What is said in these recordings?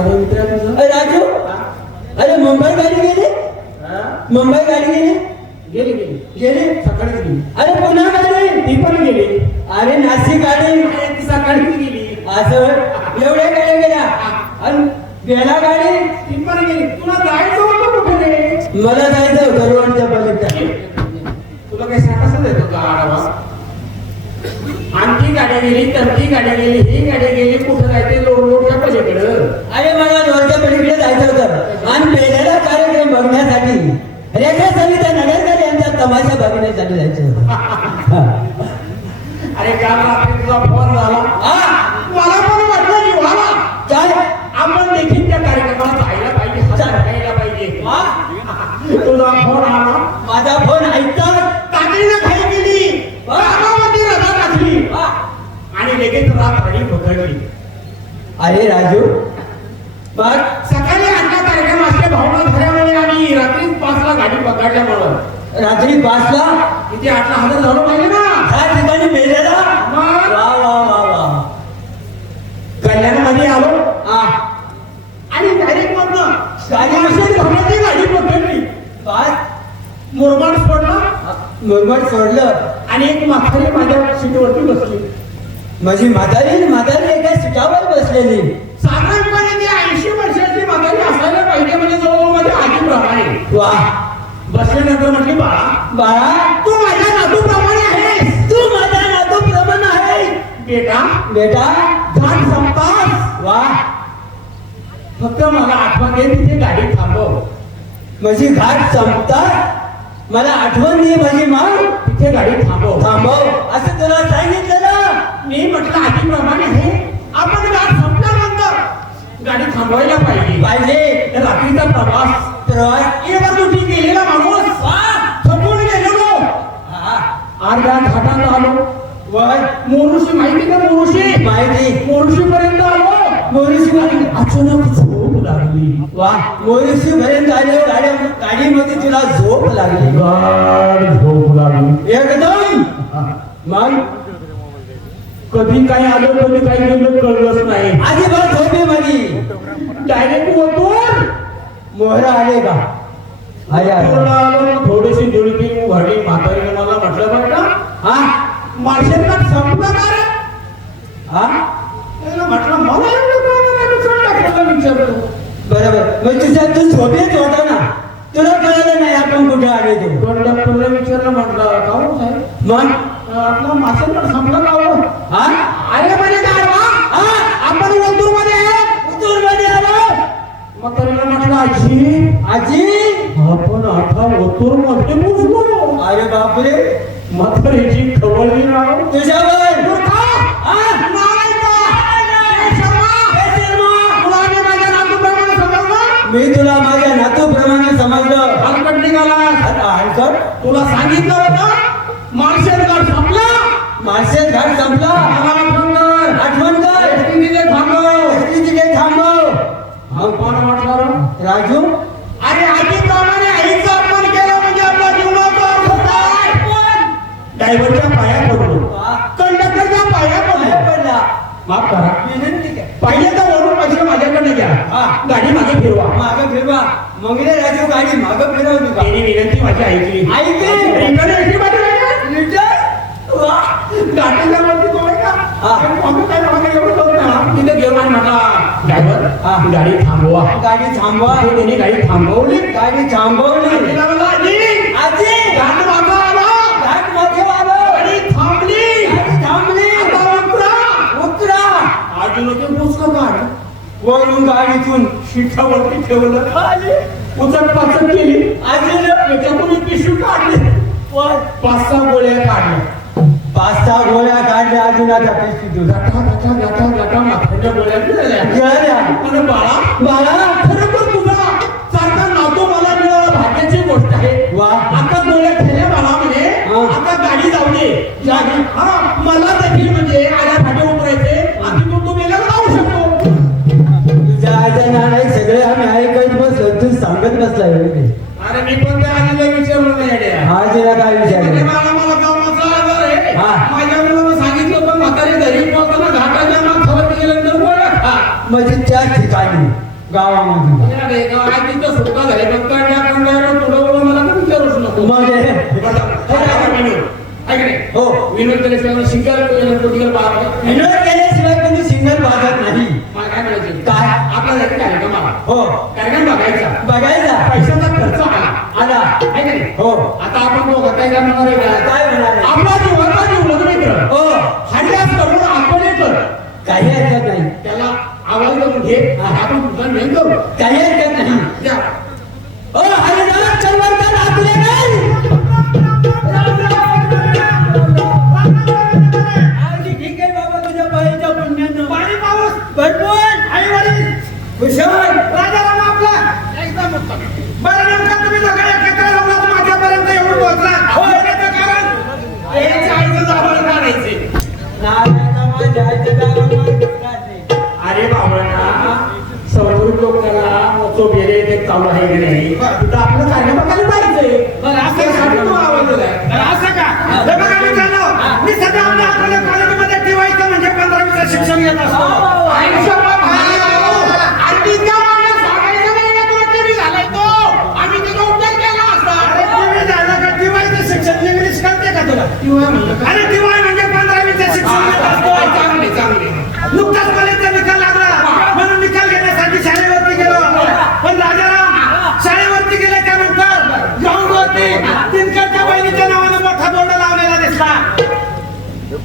साधं मित्र आहे तुझं? अरे राजू! अरे मुंबई गाडी गेली? मुंबई गाडी गेली? गेली गेली. गेली? सकाळीच गेली. अरे पुन्हा गाडी? ती पण गेली. अरे नाशिक गाडी? ती सकाळीच गेली. असं? एवढ्या गाड्या गेल्या? आणि गेला गाडी? ती पण गेली. तुला जायचं होतं कुठे? मला जायचं होतं रोडच्या पलीकडे. तुला काही सांगायचं देतो का आणखी गाड्या गेली तमकी गाड्या गेली ही गाडी गेली कुठं जायचे? लोड लोडच्या पलीकडं अरे मला रोडच्या पलीकडे जायचं होतं. आणि पहिल्याला कार्यक्रम बघण्यासाठी रेखा सविता नगरकर यांचा तमाशा बघण्यासाठी जायचं अरे काल रात्री तुझा फोन झाला? हा. मला पण वाटलं की व्हावा काय? आपण देखील त्या कार्यक्रमाला जायला पाहिजे राहायला पाहिजे. वा, तुझा फोन आला. माझा फोन ऐकतात तातडीनं खाई गेली कामामध्ये रजा टाकली. वा. आणि लगेच रात्र पकडली. अरे राजू बघ सकाळी आठला कार्यक्रम असल्या भावना धऱ्यामुळे आणि रात्री पाचला गाडी पकडल्यामुळं. रात्री पाचला? किती आठला हजर झालं पाहिजे ना. ह्या ठिकाणी मेलेला? मग? वा वा वा वा. कल्याणमध्ये आलो. हा. आणि डायरेक्ट मधनं गाडी अशी धावण्याची गाडी पकडली. पाच मुरमाड पडला मुरमट सोडलं. आणि एक म्हातारी माझ्या सीटवरती बसली. माझी म्हातारी म्हातारी एका सीटावर बसलेली. ती ऐंशी वर्षाची म्हातारी असायला पाहिजे म्हणजे जवळ माझ्या आजीप्रमाणे वा. बसल्यानंतर म्हटली बाळा बाळा तू माझ्या नातूप्रमाणे आहेस. तू माझा नातू प्रमाण आहे बेटा बेटा घाट संपतास वा. फक्त मला आठवण दे तिथे गाडी थांबव. माझी घाट संपतात. मला आठवण नाही माझी माग तिथे गाडी थांबव. थांबव. असं तुला सांगितलं मी म्हटलं आधीप्रमाणे आहे. आपण संपल्यानंतर गाडी थांबवायला पाहिजे. पाहिजे. रात्रीचा प्रवास प्रवास एवढा मोठी गेलेला माणूस थकून गेलेलो. हा. अर्ध्या घाटात आलो. वर मोरुशी माहिती का मोरुशी? माहिती. मोरुशी पर्यंत आलो. मोरुशी. अचानक झोप लागली. वा मोरुशी पर्यंत आले गाड्या गाडीमध्ये तुला झोप लागली. गाढ झोप लागली. एकदम. मग? कधी काय आलं कधी काय गेलं कळलंच नाही. बघ झोपे मध्ये डायरेक्ट वतून मोहरा आले का? थोडीशी जुळती उभारली म्हातारीने मला म्हटलं बरं का हा मार्शल संपलं का रे? हा? म्हटलं मला विचारतो बरोबर. मग तुझ्या तू झोपेत होता ना तुला कळलं नाही आपण कुठे आले तू? कंडक्टरला विचारलं म्हटलं का हो साहेब? मग? आपला मार्शल संपलं का हा? अरे म्हणजे काय? हा? आपण वतूरमध्ये उतूरमध्ये आलो. मग तरीला म्हटलं आजी. आजी? आपण आता वतूरमध्ये पोचलो अरे बापरे. म्हातारीची खवळली राव. तुझ्यावर. मी माझ्या नातूप्रमाणे समजलं? मी तुला माझ्या नातूप्रमाणे समजलं. आता हलकट तुला सांगितलं होतं मार्शल गार्ड संपला मार्शल घाट संपला मला आठवण कर. आठवण कर एसटी तिथे थांबव. एसटी तिथे थांबव मग कोण वाटलं रे? राजू अरे आजीप्रमाणे आईचा अपमान केला म्हणजे आपला जीवनाचा अर्थ काय ड्रायव्हरच्या पाया पडलो वा. कंडक्टरच्या पाया बाहेर पडलो पडला माफ करा. पाहिजे तर वरून पैसे माझ्याकडे घ्या. हा. गाडी मागे फिरवा. मागं फिरवा. मग राजू गाडी मागं फिरवली त्यांनी विनंती माझी ऐकली. ऐकली. वरती का? हा. काय मागं एवढं. तिथे ड्रायव्हर हा. गाडी थांबवा. गाडी थांबवा. ते त्यांनी गाडी थांबवली. गाडी थांबवली तिला म्हणलं, आजी आजी घाट मागं आला घाटमध्ये आलो गाडी थांबली गाडी थांबली आता उतरा. उतरा आजीनं ते पुस्तक काढ वरून गाडीतून शिठावरती ठेवलं. उचट पाचट केली. त्याच्यातून पिशवी काढली. पाच सहा गोळ्या काढल्या. पाच सहा गोळ्या काढल्या अर्जुनाच्या पेशीतून गटा गटा गटा गटा माथ्याच्या गोळ्या मिळाल्या आणि बाळा. बाळा. खरोखर तुझा सारखा नातू मला मिळाला भाग्याची गोष्ट आहे. वा. आता गोळ्या खेळल्या मला म्हणे. आता गाडी जाऊ दे. गाडी हा मला देखील म्हणजे होय. अरे मी पण त्या आजीला विचारलं नाही येड्या. आजीला काय म्हणजे विचारलं? मला मला कामाचा आजार आहे. हा. माझ्या मुलाला सांगितलं पण म्हातारी घरी पोहोचताना घाटाच्या मागच्यावर गेल्यानंतर खा. म्हणजे त्या ठिकाणी गावामध्ये गाव आहे झाली. पण मला पण विचारूच नको. मग हे-. विनोद पाहतो विनोद केल्याशिवाय कोणी सिंगल वाजत नाही. काय काय? आपला आला हो. कार्यक्रम बघायचा? बघायचा. पैशाचा खर्च आला. आला. आहे का नाही? हो. आता आपण काय करणार आहे.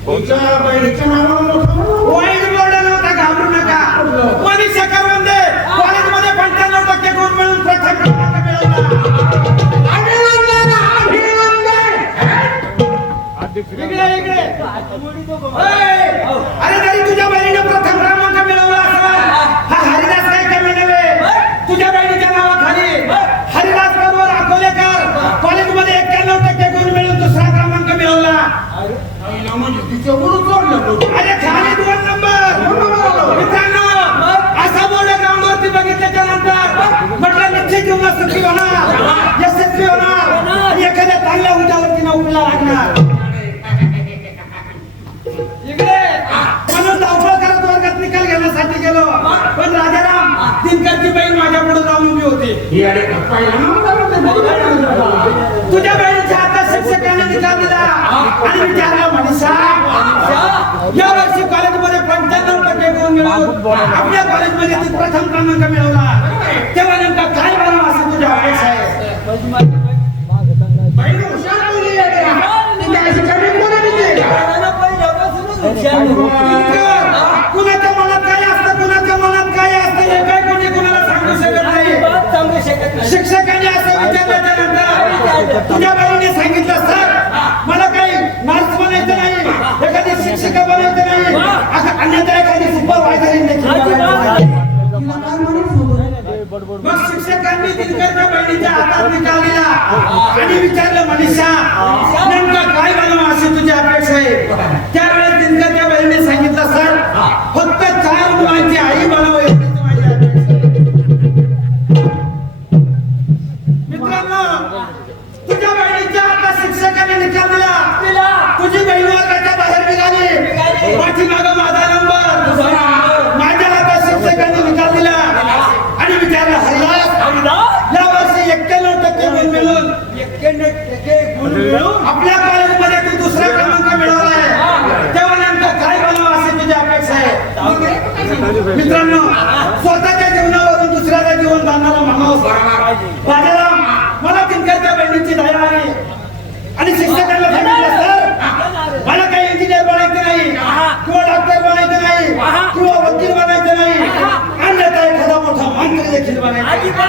वाईट बोर्ड नव्हता घाबरू नका. मनीषा करवंदे कॉलेजमध्ये पंच्याण्णव टक्के गुण मिळून प्रथम क्रमांक मिळवला. इकडे इकडे. अरे तरी तुझ्या बहिणीने प्रथम क्रमांक मिळवला हा हरिदास काय कमी नव्हे. तुझ्या बहिणीच्या नावाखाली हरिदास बरोबर अकोलेकर कॉलेजमध्ये एक्क्याण्णव टक्के गुण मिळून दुसरा क्रमांक मिळवला. अरे खाली दोन नंबर मित्रांनो असा बोर्ड ग्राउंड बघितल्याच्या नंतर म्हटलं निश्चित जीवनात सुखी होणार यशस्वी होणार एखाद्या चांगल्या उंचावरती नोकरीला लागणार इकडे म्हणून धावपळ करत वर्गात निकाल घेण्यासाठी गेलो पण राजाराम दिनकरची बहीण माझ्या पुढे जाऊन उभी होती तुझ्या बहिणीच्या आता शिक्षकांना निकाल दिला. आणि विचारलं मनीषा या वर्षी कॉलेजमध्ये पंच्याण्णव टक्के गुण मिळवून आपल्या कॉलेजमध्ये तू प्रथम क्रमांक मिळवला तेव्हा नेमका काय बनावं असं तुझ्या वाईस आहे कुणाच्या मनात काय असतं कुणाच्या मनात काय असतं हे काय कोणी कुणाला सांगू शकत नाही शिक्षकांनी असं विचारल्याच्या नंतर तुझ्या बाईने सांगितलं मित्रांनो स्वतःच्या जीवनावरून दुसऱ्याचं जीवन जाणणारा माणूस राजाराम मला दिनकरच्या बहिणीची दया आली आणि शिक्षकांना सांगितलं सर मला काही इंजिनियर बनायचं नाही किंवा डॉक्टर बनायचं नाही किंवा वकील बनायचं नाही. अन्यथा एखादा मोठा मंत्री देखील बनायचं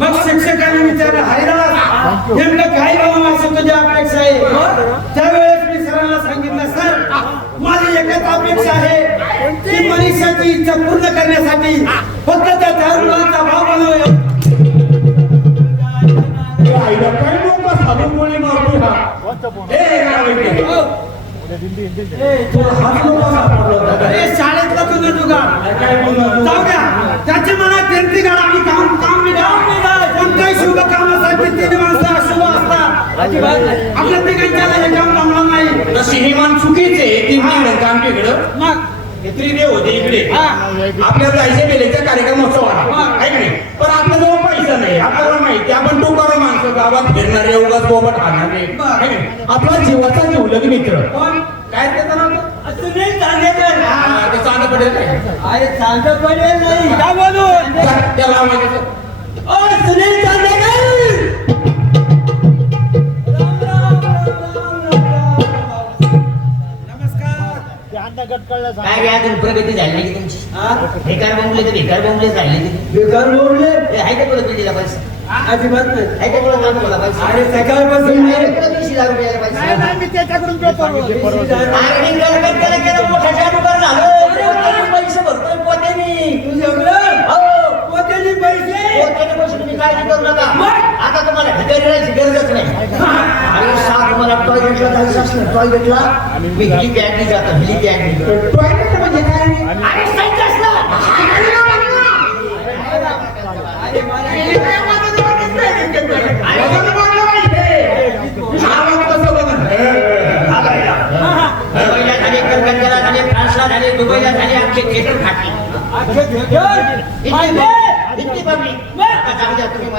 मग शिक्षकांनी विचारलं हरिदास नेमकं काय बनावं असं तुझी अपेक्षा आहे? त्यावेळेस मी सरांना सांगितलं सर माझी एकच अपेक्षा आहे की मनुष्याची इच्छा पूर्ण करण्यासाठी फक्त त्या चार मुलांचा भाव बनवूया हे? हा? शाळेतला तुझं जुगाड? जाऊ द्या. त्याची मनात त्यांची गाड आणि काम काम कोणत्याही शुभ कामासाठी तीन माणसं अशुभ असतात. आपल्या हे काम जमणार नाही. तशी ही मान चुकीचे तीन काम तिकडं मग त्रिदेव होते इकडे. आपल्याला जायचे बेलेच्या कार्यक्रमोत्सवाला आहे की नाही? पण आपल्याजवळ पैसा नाही. आपल्याला माहिती आपण तो करा माणसं गावात फिरणारे उगाच बोबट खाणारे. नाही? आपला जीवाचा जीवलग मित्र. काय त्याचं नाव? हा, ते चांगलं पडेल काय अरे पडेल नाही का बोलू? त्याला ओ सुनील काय अजून प्रगती झाली नाही की तुमची बेकार बोंबले तर बेकार बोंबलेच राहिले तुम्ही बेकार बोलले ए, आहे का तुला पिढीला पैसे? अजिबात नाही. आहे का तुला नाम मला पैसे? अरे सकाळपासून आहे नाही. का तुला वीस हजार रुपयाला पैसे? नाही मी त्याच्याकडून पेपर झालं भरतोय पोत्याने. तू हो. पैसे पोत्याने पैसे तुम्ही काळजी करू नका आता तुम्हाला भिकारी राहायची गरजच नाही सात तुम्हाला टॉयलेटला जायचं असलं टॉयलेटला मी हिली बॅगनी जातो हिली बॅगनी टॉयलेट म्हणजे काय अरे साईड असला अरे मला झाले दुबईला झाले आमचे थिएटर फाटले इतकी इतकी पब्लिक आता जाऊ द्या तुम्ही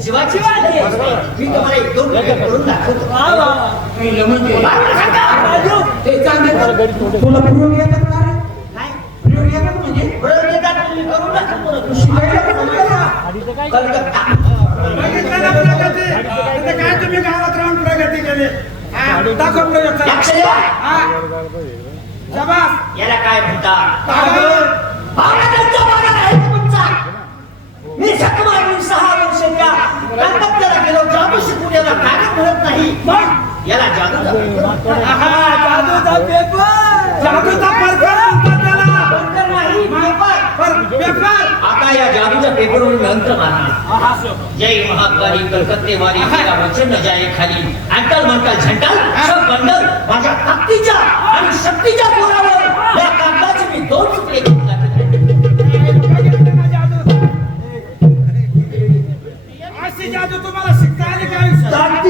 मी तुम्हाला एक दोन करून दाखवतो ते चांगले तुला प्रयोग येतात का रे? काय प्रयोग येतात म्हणजे प्रयोग येतात तुम्ही करून दाखवतो. कलकत्ता काय गावात राहून प्रगती केली दाखव प्रयोग याला काय म्हणतात मी सहा कलकत्त्याला गेलो जादू शिकून याला कागद मिळत नाही. मग? याला जादू जादूचा पेपर. जादूचा पेपर म्हणतात त्याला. बंदर नाही पेपर. पर- पेपर. आता या जादूच्या पेपरवर मंत्र मारणार. जय महाकाली कलकत्ते वाली तिला वचन जाय खाली. अंकल झंटाल सब बंडल माझ्या ताकदीच्या आणि शक्तीच्या जोरावर या कागदाचे मी दोन तुकडे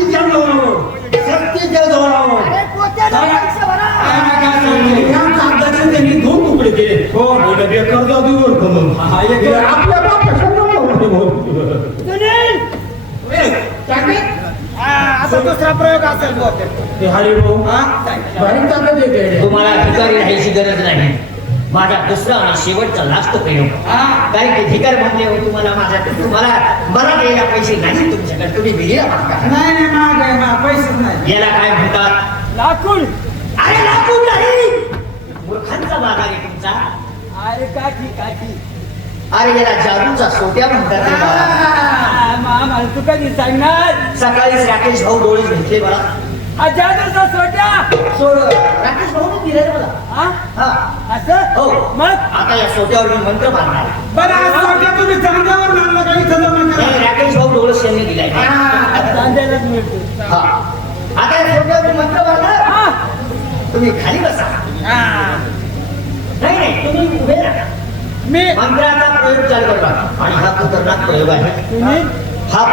ताकदीच्या जोरावर शक्तीच्या जोरावर त्यांनी दोन तुकडे केले. हो. हा, हे आपल्या? हा, दुसरा प्रयोग असेल ताकद येते तुम्हाला राहायची गरज नाही. माझा दुसरा आणि शेवटचा लास्ट प्रयोग कारण की भिकार म्हणले हो तुम्हाला माझ्या? तुम्हाला मला द्यायला पैसे नाही तुमच्याकडे. तुम्ही मागा. नाही नाही आहे पैसेच नाही. याला काय म्हणतात? लाकूड. अरे लाकूड नाही! मूर्खांचा मागा आहे तुमचा. अरे काठी काठी. अरे याला जादूचा सोट्या म्हणतात. मामा तू कधी सांगणार? सकाळीच राकेश भाऊ डोळे भेटले मला जादूचा सोट्या! सोड राकेश भाऊ मला. हा हा. असं? हो. मग? आता या सोट्यावर मी मंत्र मारणार बरं आज वाटलं तुम्ही चांगल्यावर मानलं का इथं जमा करा. नाही, राकेश भाऊ डोळे यांनी दिलाय चांद्यालाच मिळतो. हा. आता या सोट्यावर मी मंत्र मारणार हा. तुम्ही खाली बसा. नाही नाही. तुम्ही उभे राहा. मी मंत्राचा प्रयोग चालू करा आणि हा खतरनाक प्रयोग आहे. तुम्ही हा.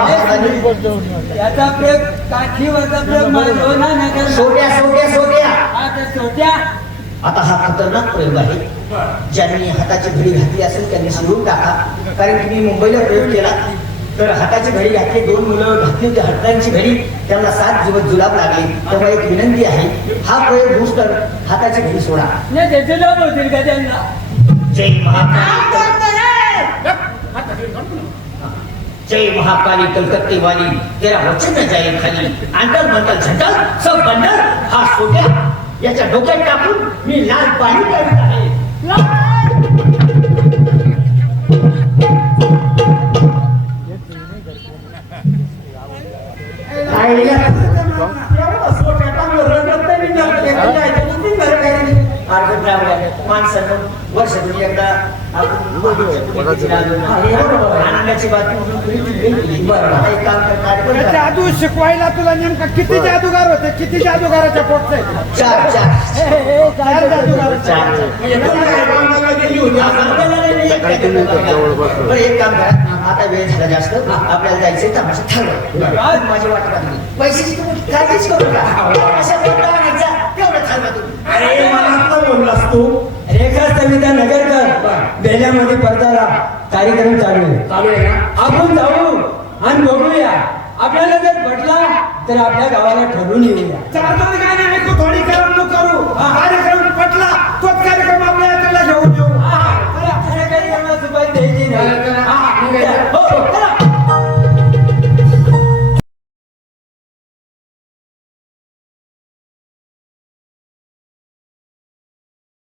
याचा प्रयोग काठीवरचा नका सोट्या सोट्या सोट्या आता सोट्या आता हा खतरनाक प्रयोग आहे. ज्यांनी हाताची घडी घातली असेल त्यांनी सोडून टाका. कारण की मी मुंबईला प्रयोग केला. तर हाताची घडी घातली दोन मुलं घातली होती हातांची घडी. त्यांना सात दिवस जुलाब लागले. तेव्हा एक विनंती आहे हा प्रयोग तर हाताची घडी सोडा. जय महाकाली. जय महाकाली कलकत्ते वाली तेरा वचन जाय खाली अंकल मंकल झटल सब बंडल हा सोट्या याच्या डोक्यात टाकून मी लाल पाणी काढत आहे माणसानं वर्षातून एकदा. आनंदाची बातमी. जादू शिकवायला तुला नेमका किती जादूगार होते? किती जादूगाराच्या पोटचे चार चार. चार जादूगार. गेली होती एक काय काम करा. आता वेळ झाला जास्त. आपल्याला जायचंय तमाशा. ठरवा माझी वाट लागली पैशाची तुम्ही काळजीच करू नका. अरे आता बोललास तू? रेखा सविता नगरकर. बेल्यामध्ये परताला कार्यक्रम चालू आहे. चालू आहे ना आपण जाऊ आणि बघूया. आपल्याला जर पटला तर आपल्या गावाला ठरवून येऊया. चार दोन गाणे ऐकू थोडी करमणूक करू. कार्यक्रम पटला तोच कार्यक्रम